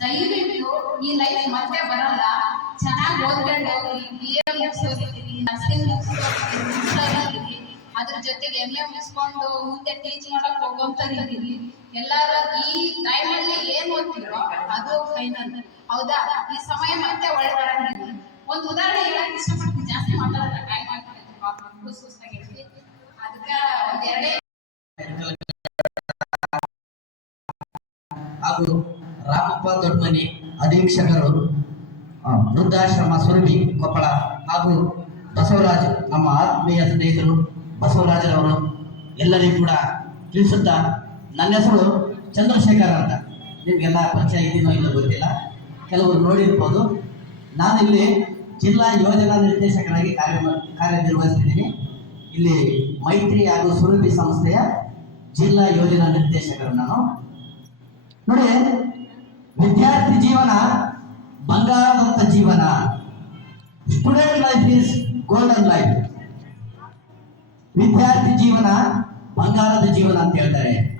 ದಯವಿಟ್ಟು ಈ ಲೈಫ್ ಮತ್ತೆ ಬರಲ್ಲ. ಚೆನ್ನಾಗಿ ಓದ್ಕೊಂಡು ಹೋಗಿ ಬಿ ಎ ಮುಗಿಸೋದಿದ್ದೀರಿ ನರ್ಸಿಂಗ್ ಮುಗಿಸೋದಿದ್ದೀರಿ ಅದ್ರ ಜೊತೆಗೆ ಎಂ ಎ ಮುಗಿಸ್ಕೊಂಡು ಮುಂದೆ ಟೀಚ್ ಮಾಡಕ್ ತೊಗೊಂತಿರೋದಿರಿ ಎಲ್ಲಾರು ಈ ಟೈಮಲ್ಲಿ ಏನ್ ಓದ್ತಿರೋ ಅದು ಫೈನಲ್ ಹೌದಾ? ಈ ಸಮಯ ಮತ್ತೆ ಒಳ್ಳೆ ಬರಂಗಿಲ್ಲ. ಒಂದು ಉದಾಹರಣೆ ಹೇಳಕ್ ಇಷ್ಟಪಡ್ತೀನಿ. ಜಾಸ್ತಿ ಮಾತಾಡಲ್ಲ ಟೈಮ್ ಆಗ್ತದೆ ಪಾಪ ಸುಸ್ತಾಗಿರ್ತಿ ಅದಕ್ಕೆ ಒಂದ್ ಎರಡೇ ಹಾಗೂ ರಾಮಪ್ಪ ದೊಡ್ಮನಿ, ಅಧೀಕ್ಷಕರು ವೃದ್ಧಾಶ್ರಮ ಸುರಭಿ, ಕೊಪ್ಪಳ, ಹಾಗೂ ಬಸವರಾಜ್, ನಮ್ಮ ಆತ್ಮೀಯ ಸ್ನೇಹಿತರು, ಬಸವರಾಜರವರು, ಎಲ್ಲರಿಗೂ ಕೂಡ ತಿಳಿಸುತ್ತಾ ನನ್ನ ಹೆಸರು ಚಂದ್ರಶೇಖರ್ ಅಂತ. ನಿಮಗೆಲ್ಲ ಪರಿಚಯ ಇದೆಯೋ ಇಲ್ಲೋ ಗೊತ್ತಿಲ್ಲ. ಕೆಲವರು ನೋಡಿರ್ಬೋದು. ನಾನಿಲ್ಲಿ ಜಿಲ್ಲಾ ಯೋಜನಾ ನಿರ್ದೇಶಕರಾಗಿ ಕಾರ್ಯ ಕಾರ್ಯನಿರ್ವಹಿಸ್ತಿದ್ದೀನಿ. ಇಲ್ಲಿ ಮೈತ್ರಿ ಹಾಗೂ ಸುರಭಿ ಸಂಸ್ಥೆಯ ಜಿಲ್ಲಾ ಯೋಜನಾ ನಿರ್ದೇಶಕರು ನಾನು. ನೋಡಿ ಜೀವನ ಬಂಗಾರದಂತ ಜೀವನ. Student life is golden life. ವಿದ್ಯಾರ್ಥಿ ಜೀವನ ಬಂಗಾರದ ಜೀವನ ಅಂತ ಹೇಳ್ತಾರೆ.